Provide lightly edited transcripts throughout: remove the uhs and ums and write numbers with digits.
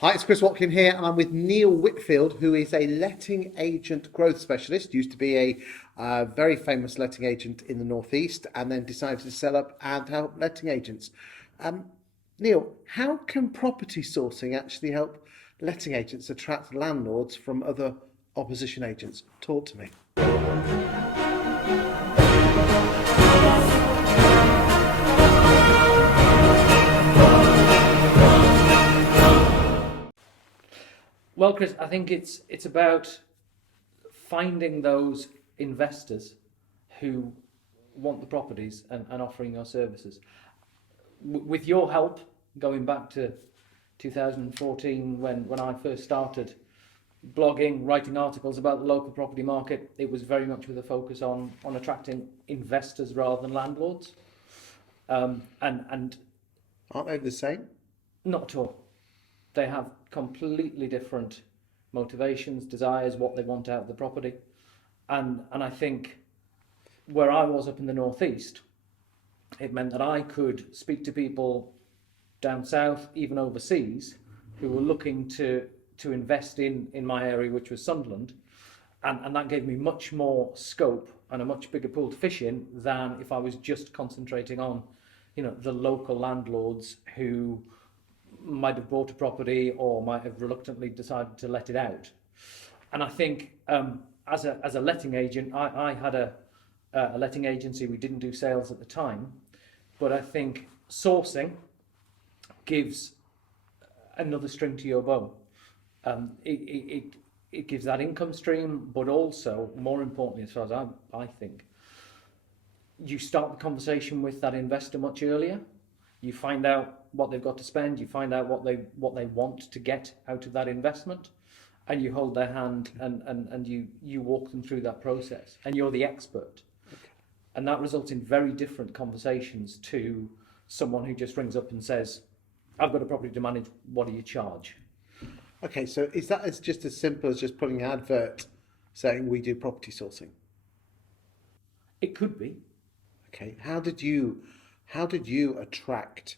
Hi, it's Chris Watkin here, and I'm with Neil Whitfield, who is a letting agent growth specialist. Used to be a very famous letting agent in the Northeast, and then decided to sell up and help letting agents. Um, Neil, how can property sourcing actually help letting agents attract landlords from other opposition agents? Talk to me. Well, Chris, I think it's about finding those investors who want the properties and offering your services. With your help, going back to 2014 when I first started blogging, writing articles about the local property market, it was very much with a focus on attracting investors rather than landlords. And Aren't they the same? not at all. They have completely different motivations, desires, what they want out of the property. And I think where I was up in the Northeast, it meant that I could speak to people down south, even overseas, who were looking to invest in my area, which was Sunderland. And that gave me much more scope and a much bigger pool to fish in than if I was just concentrating on, the local landlords who might have bought a property or might have reluctantly decided to let it out. And I think as a letting agent, I had a letting agency. We didn't do sales at the time, but I think sourcing gives another string to your bow. It gives that income stream, but also, more importantly, as far as I think, you start the conversation with that investor much earlier. You find out what they've got to spend, you find out what they want to get out of that investment, and you hold their hand and you walk them through that process, and you're the expert. Okay. And that results in very different conversations to someone who just rings up and says, I've got a property to manage, what do you charge? Okay, so is that just as simple as just putting an advert saying we do property sourcing? It could be. Okay, how did you attract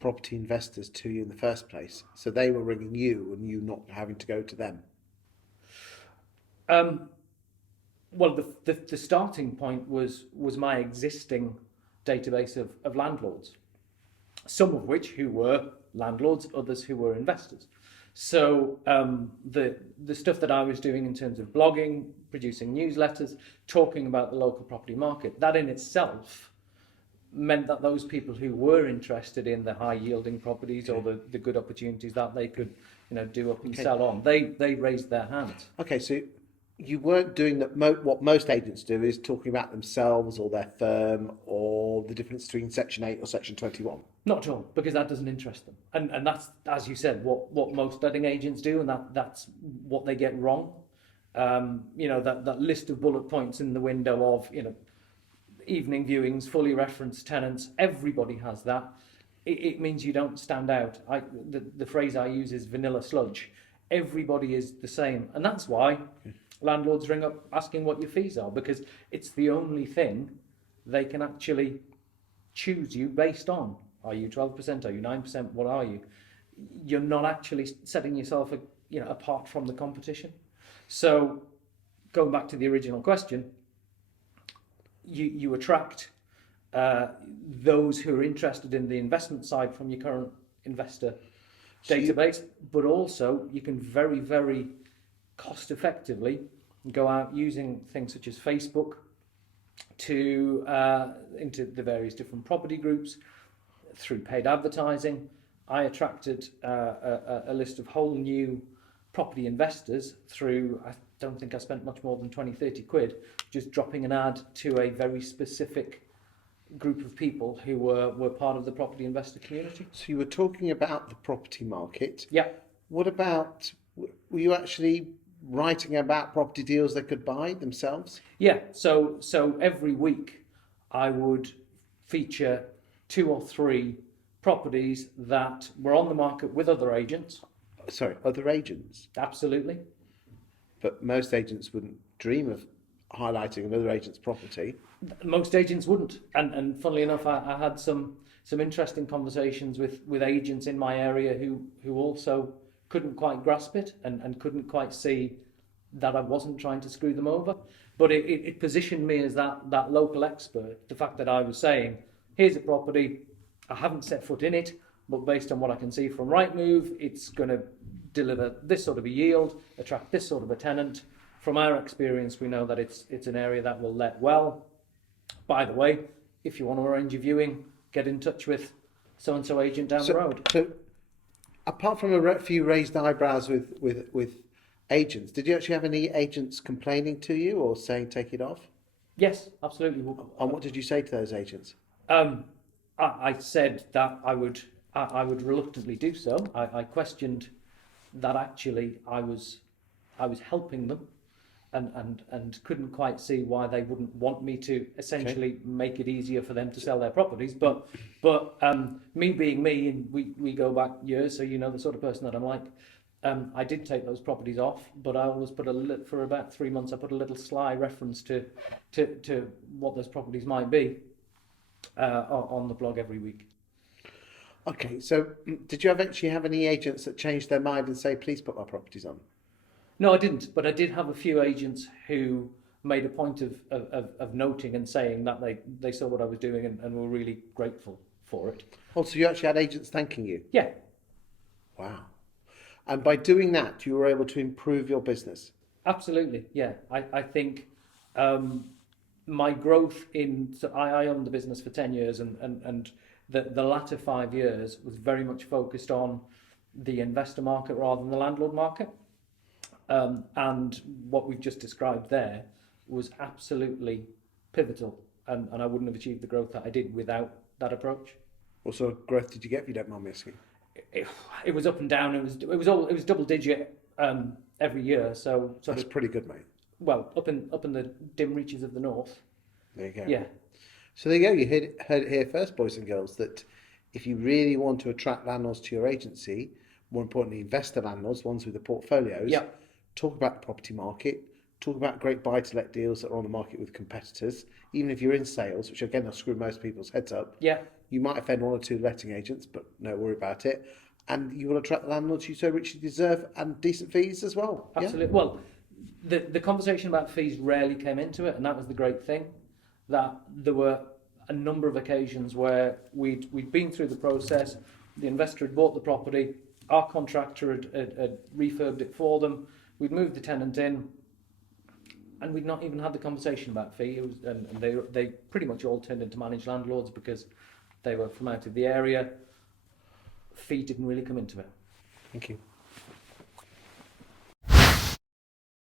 property investors to you in the first place? So they were ringing you and you not having to go to them. Well, the starting point was my existing database of landlords, some of which who were landlords, others who were investors. So the stuff that I was doing in terms of blogging, producing newsletters, talking about the local property market, that in itself meant that those people who were interested in the high yielding properties, okay, or the good opportunities that they could do up and, okay, sell on, they raised their hands. Okay, so you weren't doing that. What most agents do is talking about themselves or their firm or the difference between Section 8 or Section 21. Not at all, because that doesn't interest them. And that's, as you said, what most letting agents do, and that's what they get wrong. That list of bullet points in the window of, evening viewings, fully referenced tenants, everybody has that. It means you don't stand out. The phrase I use is vanilla sludge. Everybody is the same. And that's why landlords ring up asking what your fees are, because it's the only thing they can actually choose you based on. Are you 12%? Are you 9%? What are you? You're not actually setting yourself apart from the competition. So going back to the original question, you attract those who are interested in the investment side from your current investor database, but also you can very, very cost effectively go out using things such as Facebook to into the various different property groups through paid advertising. I attracted a list of whole new property investors through, I don't think I spent much more than 20-30 quid just dropping an ad to a very specific group of people who were part of the property investor community. So you were talking about the property market. Yeah. What about, were you actually writing about property deals they could buy themselves? Yeah, so every week I would feature 2 or 3 properties that were on the market with other agents. Sorry, other agents? Absolutely. But most agents wouldn't dream of highlighting another agent's property. Most agents wouldn't, and funnily enough, I had some some interesting conversations with agents in my area who also couldn't quite grasp it and couldn't quite see that I wasn't trying to screw them over. But it positioned me as that local expert. The fact that I was saying, here's a property, I haven't set foot in it, but based on what I can see from Rightmove, it's going to deliver this sort of a yield, attract this sort of a tenant. From our experience, we know that it's an area that will let well. By the way, if you want to arrange a viewing, get in touch with so-and-so agent down the road. So, apart from a few raised eyebrows with agents, did you actually have any agents complaining to you or saying take it off? Yes, absolutely. And what did you say to those agents? I said that I would reluctantly do so. I questioned that actually I was helping them, and couldn't quite see why they wouldn't want me to essentially make it easier for them to sell their properties. But me being me, and we go back years, so you know the sort of person that I'm like. I did take those properties off, but I always put for about 3 months. I put a little sly reference to what those properties might be on the blog every week. Okay, so did you actually have any agents that changed their mind and say, please put my properties on? No, I didn't, but I did have a few agents who made a point of noting and saying that they saw what I was doing and were really grateful for it. Oh, so you actually had agents thanking you? Yeah. Wow. And by doing that, you were able to improve your business? Absolutely, yeah. I think my growth so I owned the business for 10 years and the latter 5 years was very much focused on the investor market rather than the landlord market. And what we've just described there was absolutely pivotal, and I wouldn't have achieved the growth that I did without that approach. What sort of growth did you get, if you don't mind me asking? It was up and down. It was double digit every year. So that's pretty good, mate. Well, up in the dim reaches of the north. There you go. Yeah. So there you go. You heard it here first, boys and girls, that if you really want to attract landlords to your agency, more importantly, investor landlords, ones with the portfolios, talk about the property market, talk about great buy-to-let deals that are on the market with competitors. Even if you're in sales, which again will screw most people's heads up, you might offend one or two letting agents, but no worry about it. And you will attract the landlords you so richly deserve and decent fees as well. Absolutely. Yeah? Well, the conversation about fees rarely came into it, and that was the great thing, that there were a number of occasions where we'd been through the process, the investor had bought the property, our contractor had refurbed it for them, we'd moved the tenant in, and we'd not even had the conversation about fee. And they pretty much all turned into managed landlords because they were from out of the area. Fee didn't really come into it. Thank you.